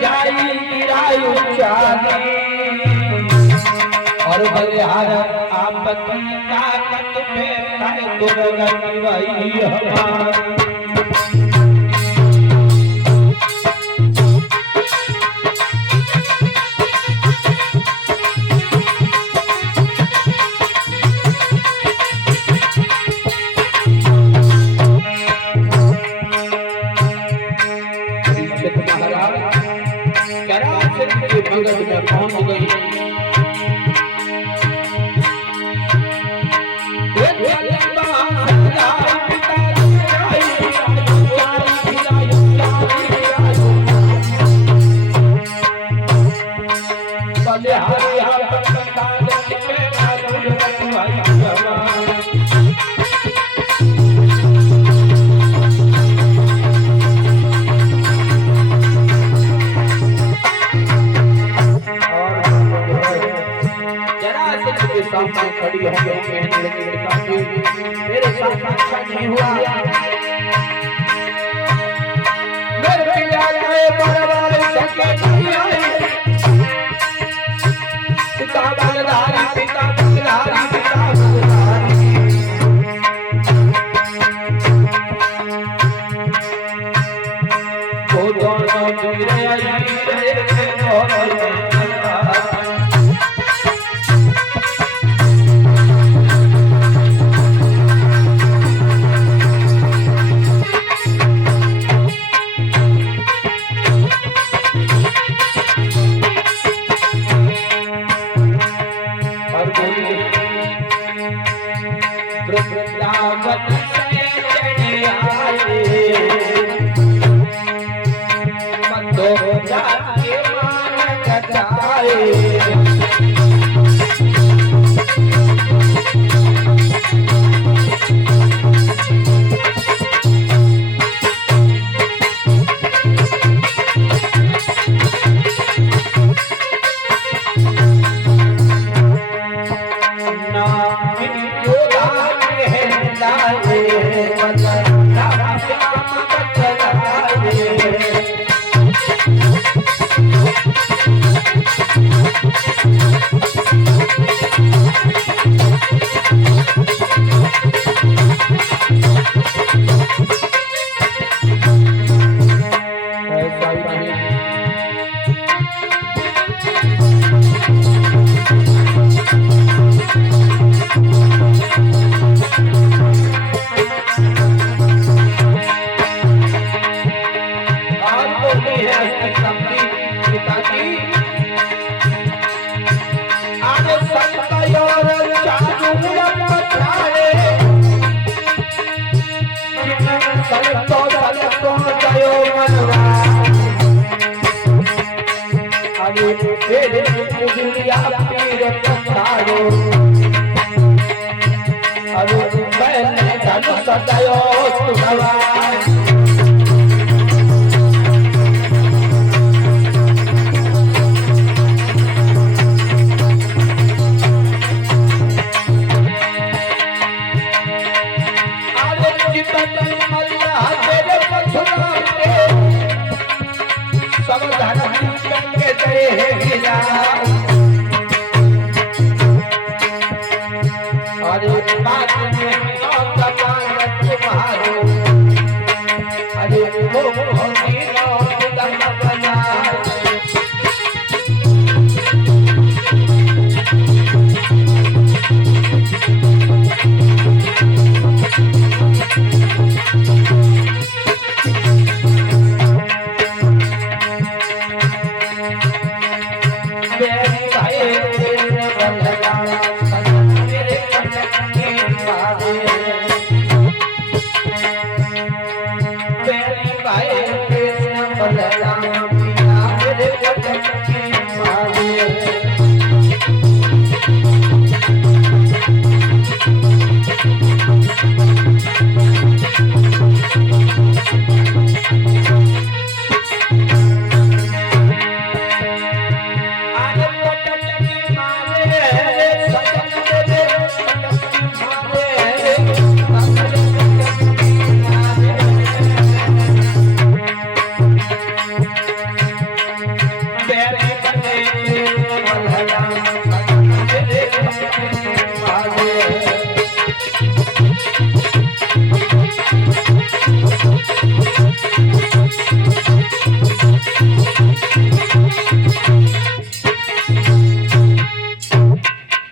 जाई गिरायु चाहे और बलिहार आपकी ताकत पे है दुर्गति वही हमारी भगत में पहुंच गई सामने खड़ी हो गई कहने लगी काफी मेरे साथ अच्छा नहीं हुआ मेरे पिता के बड़े सके नहीं आए पिता बलधारी पिता बलधारी पिता बलधारी तो दोनों गिरे आई रे सदायो Yeah.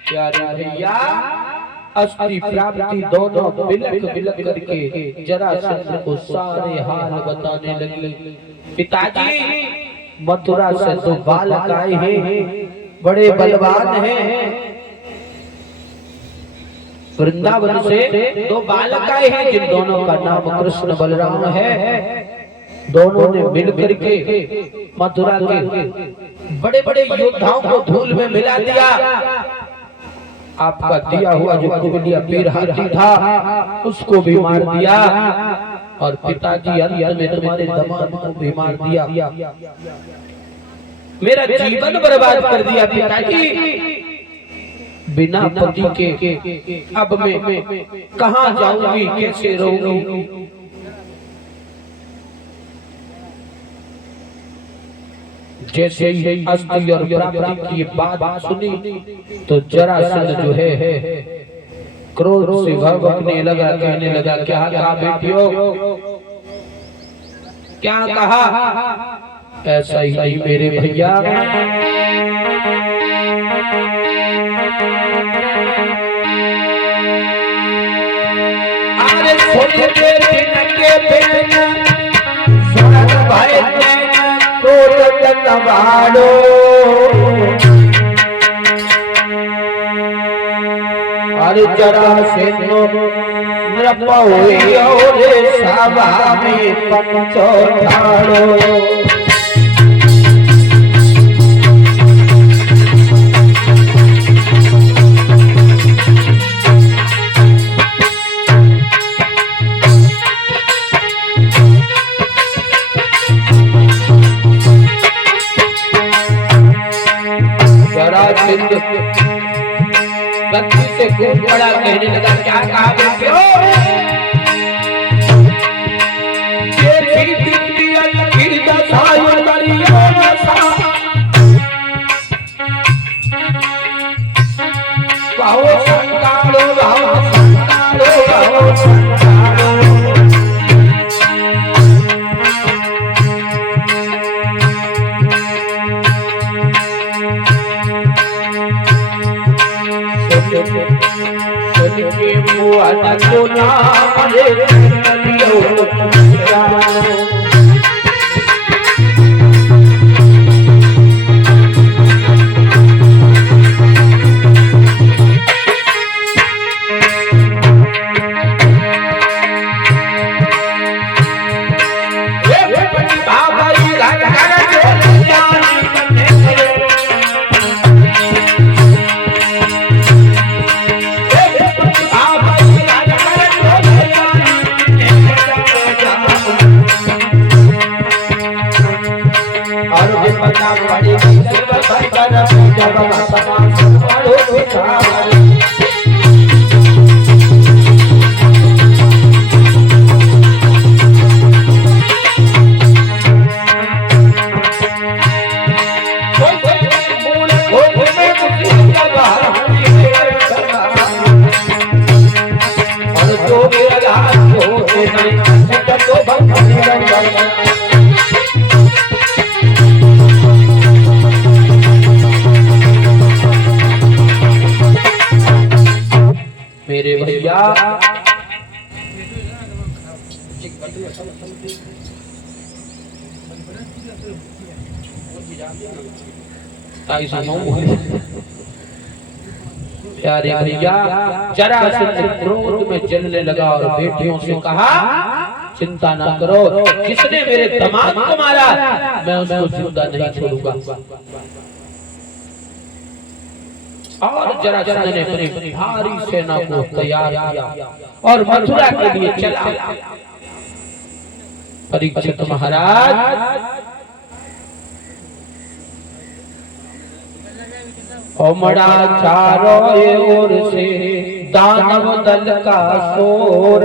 प्यारे भैया अस्थि प्राप्ति दोनों बिलक बिलक करके जरासंध को सारे हाल बताने लगी। पिताजी मथुरा से दो बालक आए हैं, बड़े बलवान हैं। वृंदावन से दो बालक आए हैं जिन दोनों का नाम कृष्ण बलराम है। दोनों ने मिलकर के मथुरा के बड़े बड़े योद्धाओं को धूल में मिला दिया। आपका दिया हुआ जो कुबलिया पीर हाथी था उसको भी मार दिया और पिताजी अंत में तुम्हारे दामाद को भी मार दिया। मेरा जीवन बर्बाद कर दिया पिताजी। बिना पति के अब मैं कहां जाऊंगी, कैसे रहूंगी। जैसे ही अस्थि और प्राप्ति की बात सुनी तो जरासंध जो है क्रोध से भड़कने लगा, कहने लगा क्या कहा बेटियों, क्या कहा। ऐसा ही नहीं मेरे भैया, अरे सोने के दिन के बेना सोना भाई तबाड़ो अरे जरासंध नृपहुई और सभा में पंचो ठाड़ो। बच्ची से खूब बड़ा कहने लगा क्या कहा बेटियों, ये की दशायो करियो नशा बहु संकालो बहु संकालो बहु संकालो। के मुआ को नाम ले लियो मेरे भैया प्यारे भैया जरासंध क्रोध में जलने लगा और बेटियों से कहा चिंता ना करो, किसने मेरे दामाद को मारा मैं उसको जिंदा नहीं छोड़ूंगा। और जरासंध ने अपनी भारी सेना को तैयार किया और मथुरा के लिए चला। परीक्षित महाराज उमड़ा चारों ओर से दानव दल का शोर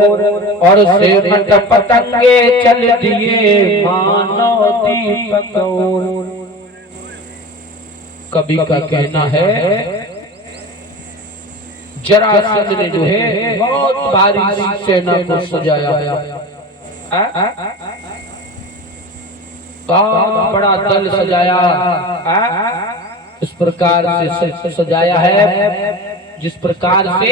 और सेमट पतंगे चल दिए मानो दीपक ओर। कवि का कहना है जरासंध ने जो है बहुत भारी सेना को सजाया बहुत बड़ा दल सजाया, इस प्रकार से सजाया है जिस प्रकार से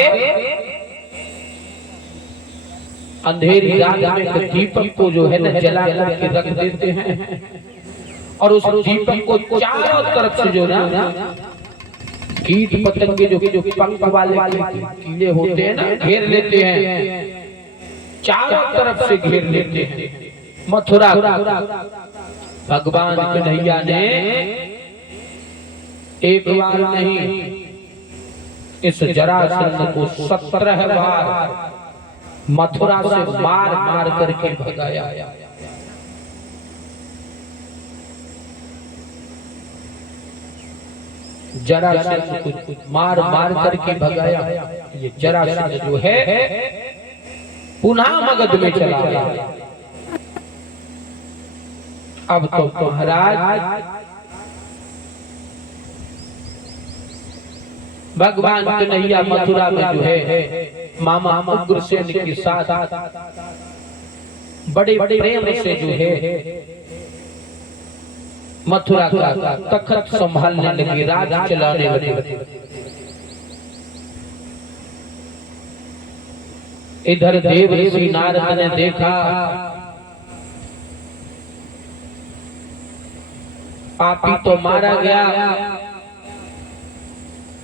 अंधेरी रात में एक दीपक को जो है ना जला करके रख देते हैं और उस दीपक को चारों तरफ से जो ना कीट पतंगे जो पंख वाले कीड़े होते हैं ना घेर लेते हैं, चारों तरफ से घेर लेते हैं। मथुरा भगवान कन्हैया ने एक बार नहीं इस जरासंध को 17 बार मथुरा से मार मार करके भगाया। जरासंध को मार मार करके भगाया। ये जरासंध जो है पुनः मगध में चला गया। अब तो महाराज भगवान कन्हैया मथुरा में जो है मामा उग्रसेन के साथ बड़े प्रेम से जो है मथुरा का तखत संभालने लगे, राज चलाने लगे। इधर देव ऋषि नारद ने देखा पापी तो मारा गया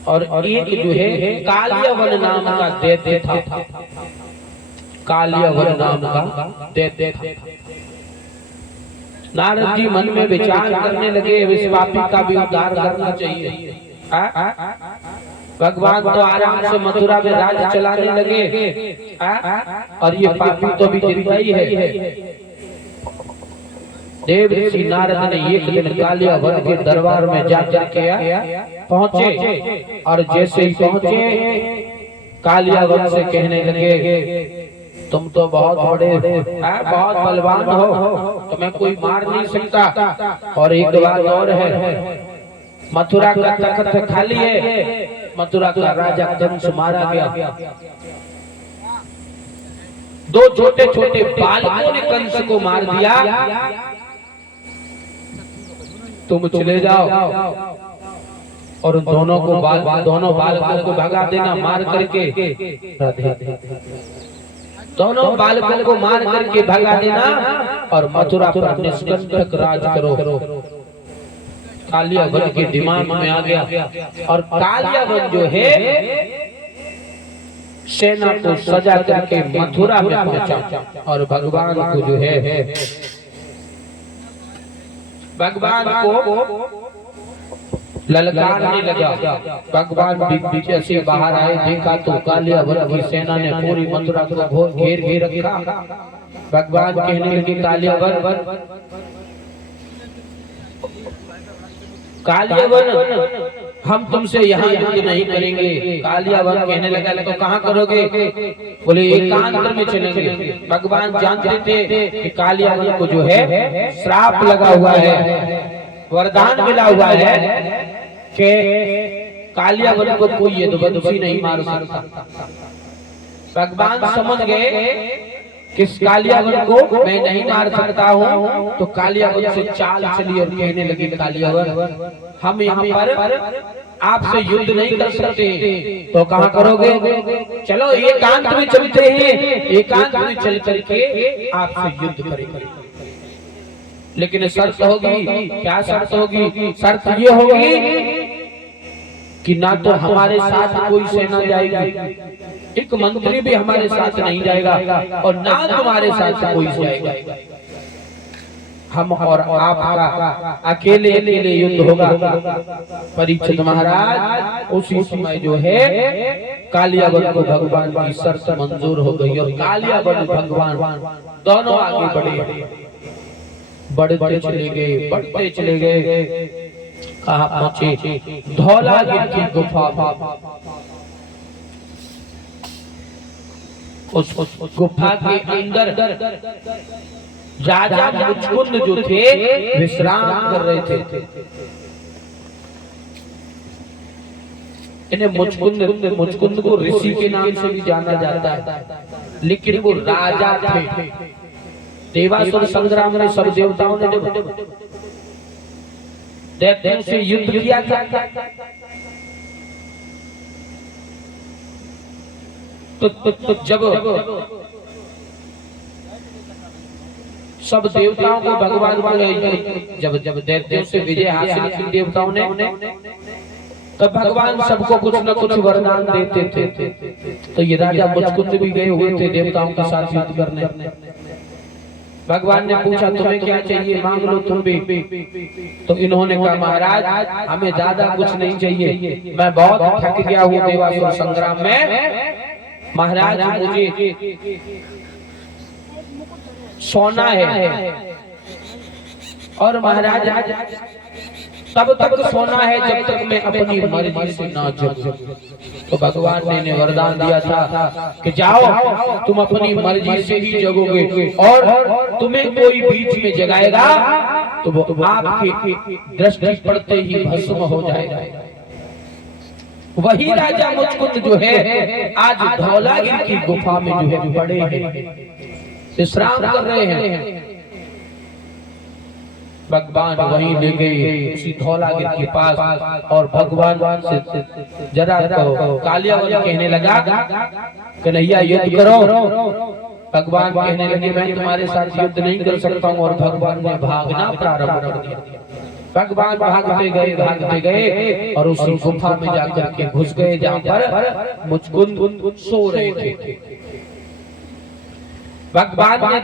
और एक जो है कालियावन नाम का दैत्य था, कालियावन नाम का दैत्य था। नारद जी मन में विचार करने लगे इस पापी का भी उद्धार करना चाहिए। भगवान तो आराम से मथुरा में राज चलाने लगे और ये पापी तो भी जिंदा ही है। देव ऋषि नारद ने एक दिन कालियावन के दरबार में जाकर के पहुंचे और जैसे ही पहुंचे कालियावन से कहने लगे तुम तो बहुत बड़े बहुत बलवान हो, तुम्हें कोई मार नहीं सकता। और एक बात और है, मथुरा का तख्त खाली है, मथुरा का राजा कंस मारा गया। दो छोटे छोटे बालकों ने कंस को मार दिया, तुम चले जाओ और दोनों बालकों को भगा देना मार करके, दोनों बालकों को मार करके भगा देना और मथुरा पर निष्कंटक राज करो। कालियावन के दिमाग में आ गया और कालियावन जो है सेना को सजा करके मथुरा में पहुंचा और भगवान को जो है भगवान को ललकारने लगा। भगवान पीछे से बाहर आए, देखा तो कालियावन की सेना ने पूरी मथुरा को घेर घेर रखा। भगवान कहने लगे कालियावन हम तुमसे यहाँ युद्ध नहीं करेंगे। कालियावन कहने लगा तो कहाँ करोगे? बोले एकांत में चलेंगे। भगवान जानते थे कि कालियावन को जो है श्राप लगा हुआ है, वरदान मिला हुआ है कि कालियावन को कोई यदुवंशी नहीं मार सकता। भगवान समझ गए कि कालियावन को मैं नहीं मार सकता हूँ, तो कालियावन से चाल चली और कहने लगी कालियावन हम यहाँ पर आपसे युद्ध नहीं कर सकते, तो कहाँ करोगे? चलो एकांत में चलते हैं, एकांत में चल करके आपसे युद्ध करेंगे। लेकिन शर्त होगी, क्या शर्त होगी? शर्त ये होगी कि ना तो हमारे साथ कोई सेना जाएगी, एक मंत्री भी हमारे साथ नहीं जाएगा और ना तुम्हारे साथ कोई जाएगा। हम और आपका अकेले अकेले युद्ध होगा। परीक्षित महाराज उसी समय जो है कालियावन को भगवान की शर्त मंजूर हो गई और कालियावन भगवान दोनों आगे बढ़ते चले गए, बढ़ते चले गए। कहाँ पहुंचे? धौलागिरी की गुफा। उस गुफा के अंदर राजा मुचकुंद जो थे विश्राम कर रहे थे। इन्हें मुचकुंद को ऋषि के नाम से भी जाना जाता है, लेकिन वो राजा थे। देवासुर संग्राम में सब देवताओं ने जब दैत्यों से युद्ध किया था तो जब सब देवताओं को भगवान जब दैत्यों से विजय हासिल की देवताओं ने, तब भगवान सबको कुछ न कुछ वरदान देते थे। तो ये राजा मुचकुंद भी गए हुए थे देवताओं के साथ युद्ध करने। भगवान ने पूछा तुम्हें क्या चाहिए, मांग लो तुम भी। तो इन्होंने कहा महाराज हमें ज्यादा कुछ नहीं चाहिए, मैं बहुत थक गया हूँ देवासुर संग्राम में, महाराज मुझे सोना है। और महाराज तब तक सोना है जब तक मैं अपनी मर्जी से ना जगूं। तो भगवान ने इन्हें वरदान दिया था कि जाओ तुम अपनी मर्जी से ही जगोगे, और तुम्हें कोई बीच में जगाएगा तो वो आपकी दृष्टि पड़ते ही भस्म हो जाएगा। वही राजा मुचकुंद जो है आज धौलागिरी की गुफा में जो है पड़े हैं, विश्राम कर रहे हैं। भगवान वहीं ले गए उसी धौलागिरी के पास, और भगवान से जरा कालियावन कहने लगा कन्हैया युद्ध करो। भगवान कहने लगे मैं तुम्हारे साथ युद्ध नहीं कर सकता हूँ, और भगवान ने भागना प्रारंभ कर दिया। भगवान भागते गए और उस गुफा में जाकर के घुस गए जहाँ पर मुचकुंद सो रहे थे। भगवान ने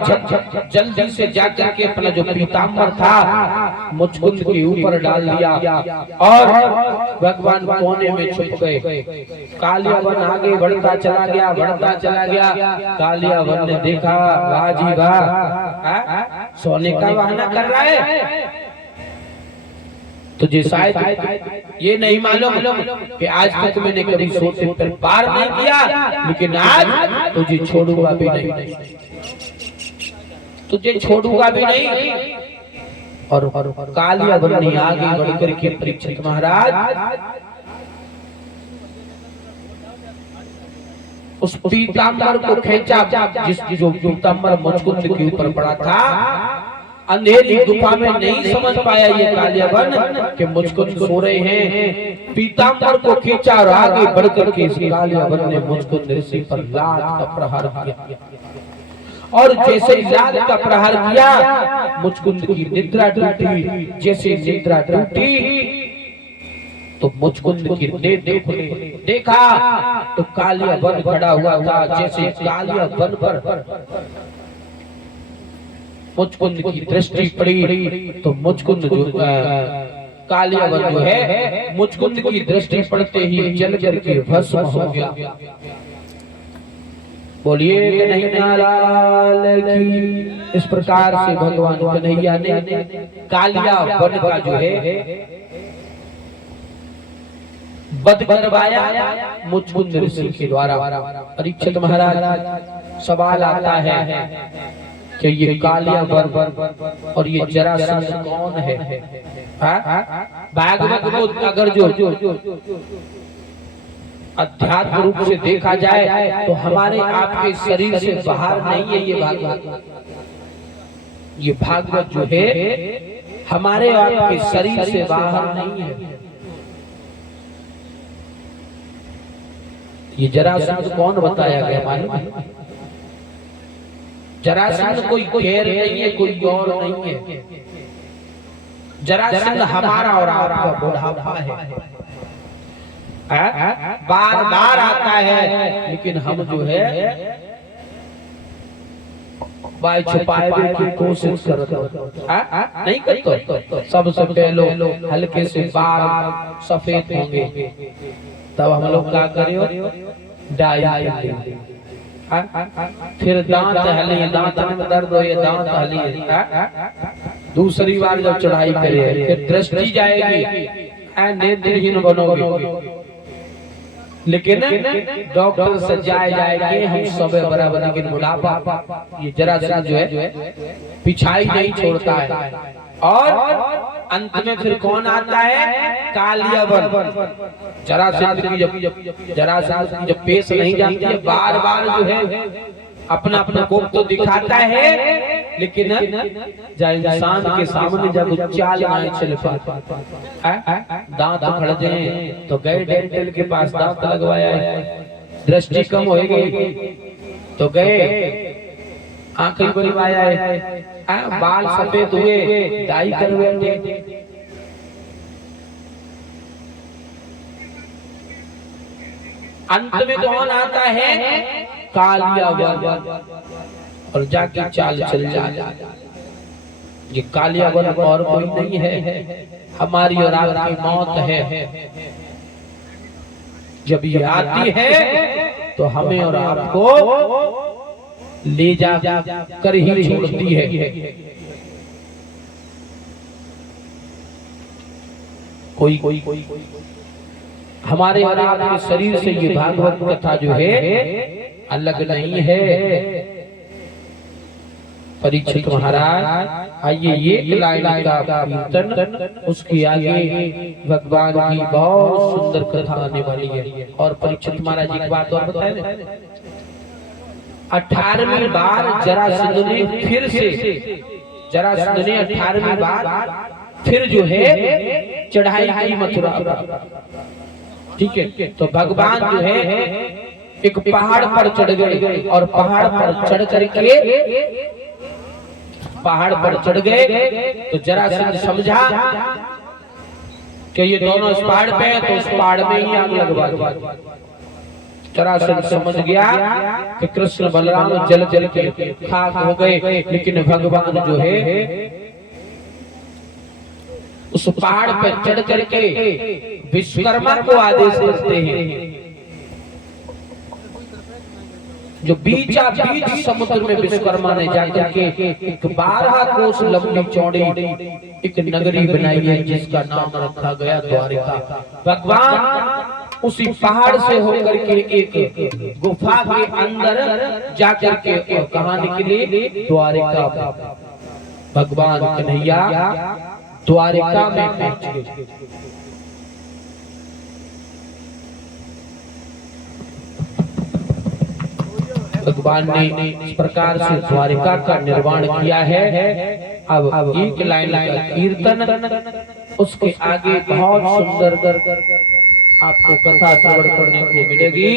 जल्दी से जाकर के अपना जो पीताम्बर था मुचकुंद के ऊपर डाल दिया, और भगवान कोने में छुप गए। कालियावन आगे बढ़ता चला गया। कालियावन ने देखा वाह जी वाह, सोने का बहाना कर रहा है। तुझे शायद ये नहीं मालूम कि आज तक मैंने कभी सोचे पर पार नहीं किया, लेकिन आज तुझे छोड़ूंगा भी नहीं, तुझे छोड़ूंगा भी नहीं। और कालियावन ने आगे बढ़कर के परीक्षित महाराज उस पीताम्बर को खींचा, जो पीताम्बर मुचकुंद के ऊपर पड़ा था। अंधेरी गुफा में नहीं समझ पाया ये कालियावन कि मुचकुंद सो रहे हैं। पीताम्बर को खींचा और आगे बढ़कर के कालियावन ने मुचकुंद ऋषि पर लात का प्रहार किया, और जैसे लात का प्रहार किया मुचकुंद की निद्रा टूटी। जैसे निद्रा टूटी तो मुचकुंद की नेत्र खुले, देखा तो कालियावन खड़ा हुआ था। जैसे कालियावन पर मुचकुंद की दृष्टि पड़ी तो मुचकुंद जो कालियावन जो है मुचकुंद की दृष्टि पड़ते ही जल करके भस्म हो गया। बोलिए कन्हैया लाल की। इस प्रकार से भगवान कन्हैया ने कालियावन का जो है वध करवाया मुचकुंद ऋषि के द्वारा। परीक्षित महाराज सवाल आता है कि ये कालियावन और ये जरासंध कौन है? भागवत को अगर जो अध्यात्म रूप से देखा जाए तो हमारे आपके शरीर से बाहर नहीं है ये भागवत। ये भागवत जो है हमारे आपके शरीर से बाहर नहीं है। ये जरासंध कौन बताया गया मालूम है? जरासंध कोई गैर नहीं है, कोई और नहीं है। जरासंध हमारा और आपका बुढ़ापा है। बार बार आता है, लेकिन हम जो है बाय छुपाए की कोशिश करते नहीं करते। सबसे पहले हल्के से बाल सफेद होंगे, तब हम लोग क्या करें डाई, फिर दांत हलिए, दांत में दर्द हो, ये दांत हलिए। दूसरी बार जब चढ़ाई करिए फिर दृष्टि जाएगी, नेत्रहीन बनोगे। लेकिन डॉक्टर से जाएंगे हम सब बराबर, लेकिन बुढ़ापा ये जरासंध जो है पिछाई नहीं छोड़ता है। और अंत में फिर कौन आता है? कालियावन। जरासंध की जब पेश नहीं जाती है, बार बार जो है अपना अपना कोप तो दिखाता है, लेकिन जब इंसान के सामने जब चाल ना चल पाए, दांत खड़ जाए तो गए डेंटल के पास, दांत लगवाया है, दृष्टि कम हो गई तो गए आंखें बनवाया है, बाल सफेद हुए डाई करवाए। अंत में कौन आता है? कालिया वन, और जाके चाल चल जाए। ये कालिया वन और कोई नहीं है, हमारी और आपकी मौत है। जब ये आती है तो हमें और आपको ले जा कर ही छोड़ती है। कोई हमारे और आपके शरीर से ये भागवत कथा जो है अलग नहीं है। परीक्षित महाराज, आइए ये लाइन का कीर्तन, उसके आगे भगवान की बहुत सुंदर कथा आने वाली है। और परीक्षित महाराज एक बात और बताए, 18वीं बार जरासंध ने फिर से, जरासंध ने 18वीं बार फिर जो है चढ़ाई की मथुरा पर। ठीक है, तो भगवान जो है एक पहाड़ पर चढ़ गए, और पहाड़ पर चढ़ करके पहाड़ पर चढ़ गए तो जरासंध समझा कि ये दोनों इस पहाड़ पे हैं, तो उस पहाड़ में ही आग लगवा दो। जरासंध समझ गया कि कृष्ण बलराम जल जल के खाक हो गए, लेकिन भगवान जो है उस पहाड़ पर चढ़ करके विश्वकर्मा को आदेश देते हैं, जो बीचा बीच समुद्र में विश्वकर्मा ने जाकर के एक 12 कोस लंबी चौड़ी एक नगरी बनाई है, जिसका नाम रखा गया द्वारिका। भगवान उसी पहाड़ से होकर के एक गुफा के अंदर जाकर के कहां निकले? द्वारिका। भगवान कन्हैया द्वारिका में पहुंच गए। भगवान ने इस प्रकार से द्वारिका का निर्माण किया है। अब एक लाइन का कीर्तन, उसके आगे बहुत सुंदर आपको कथा श्रवण करने को मिलेगी।